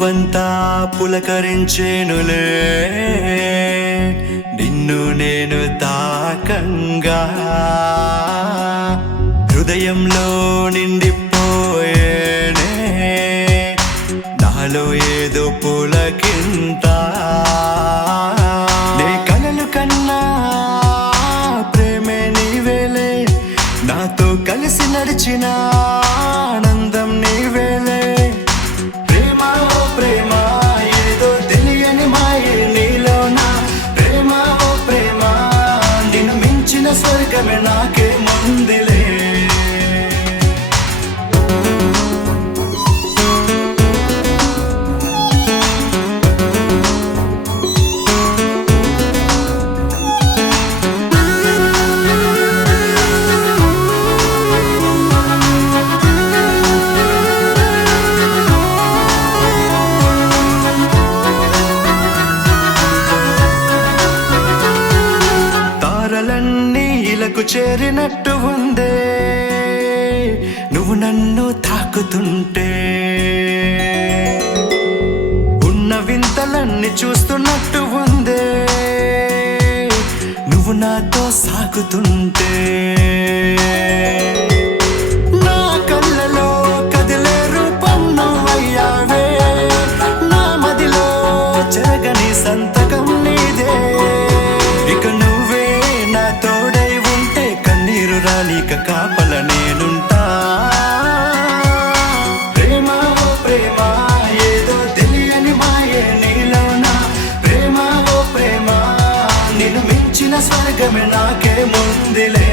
తనువంతా పులకరించేనులే నిన్ను నేను తాకంగా హృదయంలో నిండిపోయేనే నాలో ఏదో పులకింత నే కలలు కన్నా ప్రేమే నీవేలే నాతో కలిసి నడిచిన ఆనందం నీవేలే ప్రేమ ఓ ప్రేమ ఏదో తెలియని మాయే నీలోన ప్రేమ ఓ ప్రేమ నిన్ను మించిన స్వర్గమే నాకే ముందిలే ఇలకు చేరినట్టు ఉందే నువ్వు నన్ను తాకుతుంటే ఉన్న వింతలన్నీ చూస్తున్నట్టు ఉందే నువ్వు నాతో సాగుతుంటే నా కళ్ళలో కదిలే రూపం నువ్వయ్యావే నా మదిలో చెరగని సంతకం నీదే ఇక నువ్వే నా తోడై రానిక కాపల నేనుంటా ప్రేమ ఓ ప్రేమ ఏదో తెలియని మాయే నీలోన ప్రేమ ఓ ప్రేమ నిన్ను మించిన స్వర్గమే నాకే ముందిలే